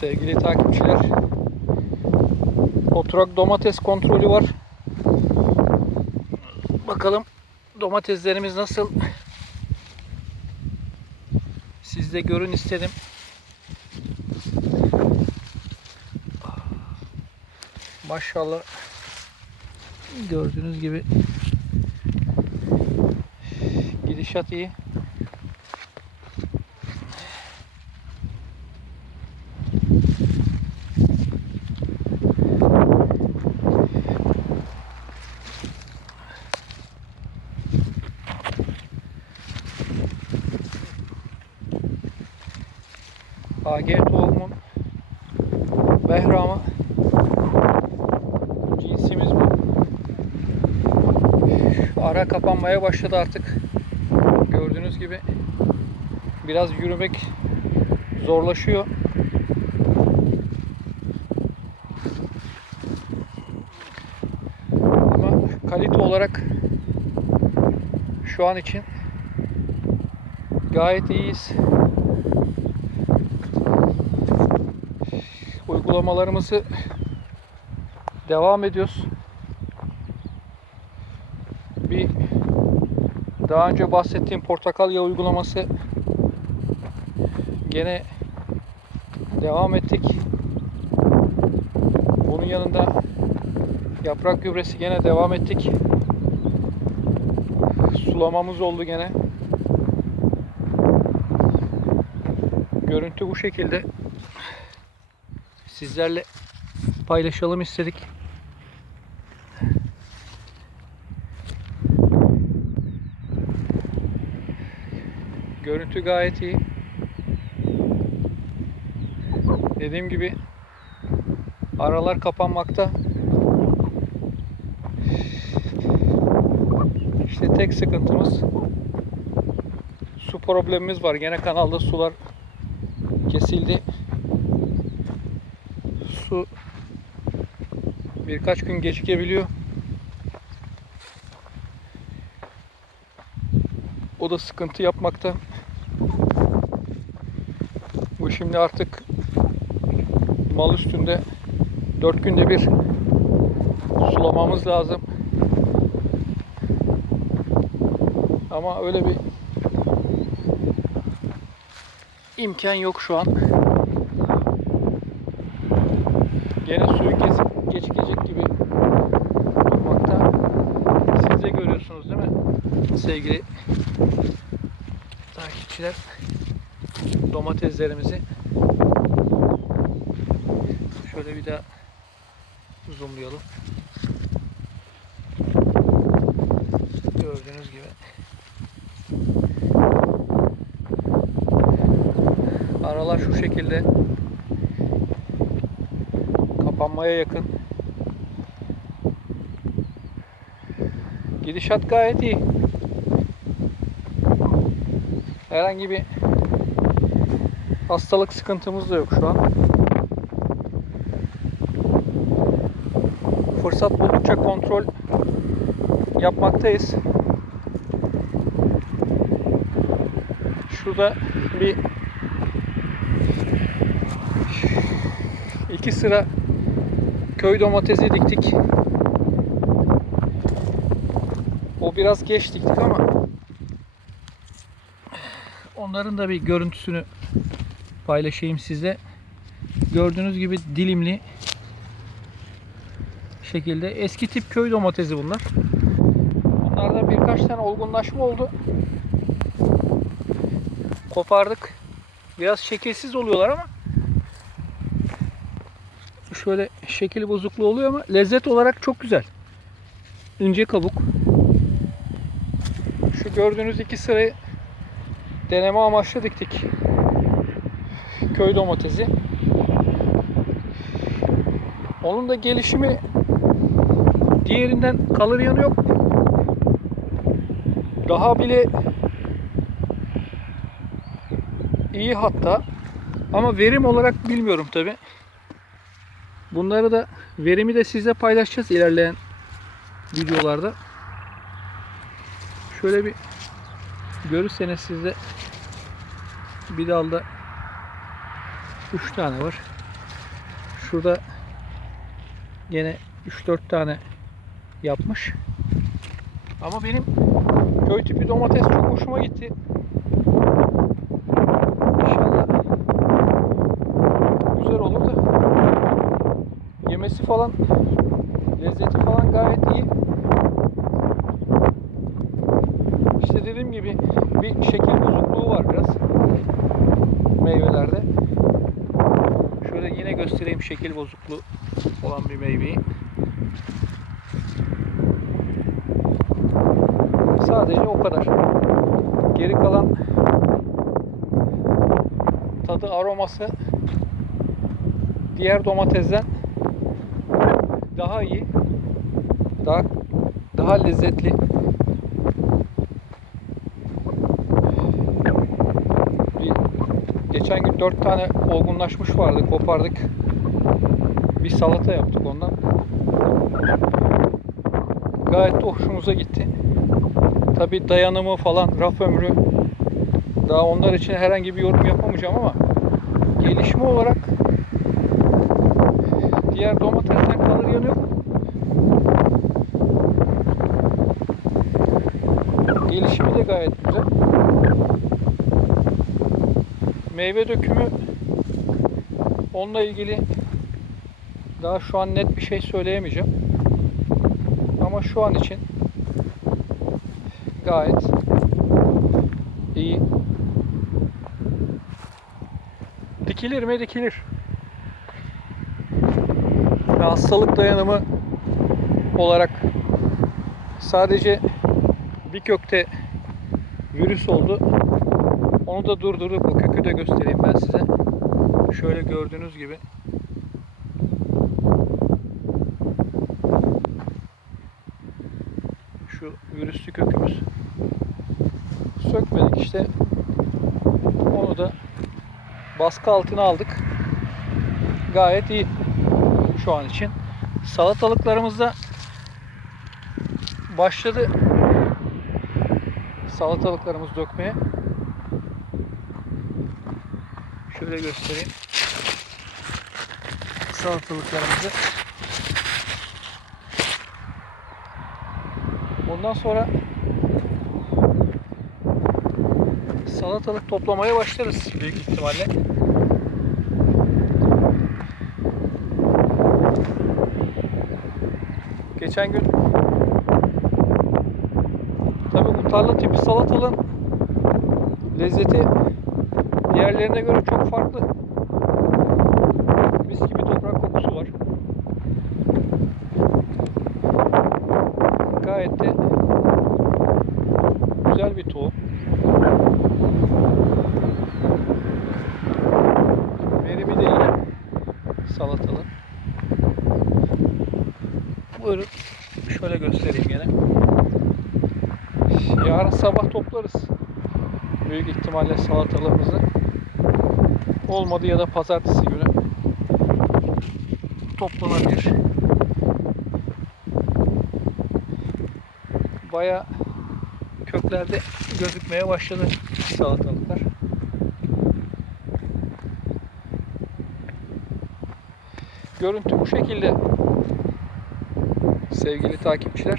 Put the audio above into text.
Sevgili takipçiler, oturak domates kontrolü var. Bakalım domateslerimiz nasıl? Siz de görün istedim. Maşallah gördüğünüz gibi gidişat iyi. AG tohumun Behramı cinsimiz bu. Ara kapanmaya başladı artık. Gördüğünüz gibi biraz yürümek zorlaşıyor. Ama kalite olarak şu an için gayet iyiyiz. Uygulamalarımızı devam ediyoruz. Bir daha önce bahsettiğim portakal yağı uygulaması gene devam ettik. Bunun yanında yaprak gübresi gene devam ettik. Sulamamız oldu gene. Görüntü bu şekilde sizlerle paylaşalım istedik. Görüntü gayet iyi. Dediğim gibi aralar kapanmakta. İşte tek sıkıntımız su problemimiz var. Gene kanalda sular kesildi su birkaç gün gecikebiliyor. O da sıkıntı yapmakta. Bu şimdi artık mal üstünde 4 günde bir sulamamız lazım. Ama öyle bir imkan yok şu an. Gene suyu kesip geçecek gibi durmakta. Siz de görüyorsunuz değil mi? Sevgili takipçiler. Domateslerimizi şöyle bir daha zoomlayalım. Gördüğünüz gibi. Aralar şu şekilde kapanmaya yakın. Gidişat gayet iyi. Herhangi bir hastalık sıkıntımız da yok şu an. Fırsat buldukça kontrol yapmaktayız. Şurada bir iki sıra köy domatesi diktik. O biraz geç diktik ama onların da bir görüntüsünü paylaşayım size. Gördüğünüz gibi dilimli şekilde eski tip köy domatesi bunlar. Bunlarda birkaç tane olgunlaşma oldu. Kopardık. Biraz şekilsiz oluyorlar ama şöyle şekil bozukluğu oluyor ama lezzet olarak çok güzel. İnce kabuk. Şu gördüğünüz iki sırayı deneme amaçlı diktik. Köy domatesi. Onun da gelişimi diğerinden kalır yanı yok. Daha bile iyi hatta ama verim olarak bilmiyorum tabi. Bunları da verimi de size paylaşacağız ilerleyen videolarda. Şöyle bir görürseniz sizde bir dalda 3 tane var. Şurada gene 3-4 tane yapmış. Ama benim köy tipi domates çok hoşuma gitti. İnşallah güzel olur da yemesi falan lezzeti falan gayet iyi. İşte dediğim gibi bir şekil bozukluğu var biraz meyvelerde. Şöyle yine göstereyim şekil bozukluğu olan bir meyveyi. Sadece o kadar. Geri kalan tadı, aroması diğer domatesden daha iyi. Daha daha lezzetli. Geçen gün dört tane olgunlaşmış vardı. Kopardık. Bir salata yaptık ondan. Gayet de hoşumuza gitti. Tabi dayanımı falan, raf ömrü daha onlar için herhangi bir yorum yapamayacağım ama gelişme olarak diğer domatesden kalır yanı yok. Gelişimi de gayet güzel. Meyve dökümü onunla ilgili daha şu an net bir şey söyleyemeyeceğim. Ama şu an için gayet iyi. Dikilir mi? Dikilir. Hastalık dayanımı olarak sadece bir kökte virüs oldu. Onu da durdurup o kökü de göstereyim ben size. Şöyle gördüğünüz gibi. Şu virüslü kökümüz. Sökmedik işte. Onu da baskı altına aldık. Gayet iyi şu an için. Salatalıklarımızda başladı salatalıklarımız dökmeye. Şöyle göstereyim. Salatalıklarımızı. Ondan sonra salatalık toplamaya başlarız büyük ihtimalle. Geçen gün tabi bu tarla tipi salatalığın lezzeti diğerlerine göre çok farklı. Mis gibi toprak kokusu var. Gayet de güzel bir tohum. Verimi de iyi salatalığın. Buyurun şöyle göstereyim gene. Yarın sabah toplarız. Büyük ihtimalle salatalığımızı. Olmadı ya da pazartesi günü toplanabilir. Baya köklerde gözükmeye başladı salatalıklar. Görüntü bu şekilde sevgili takipçiler.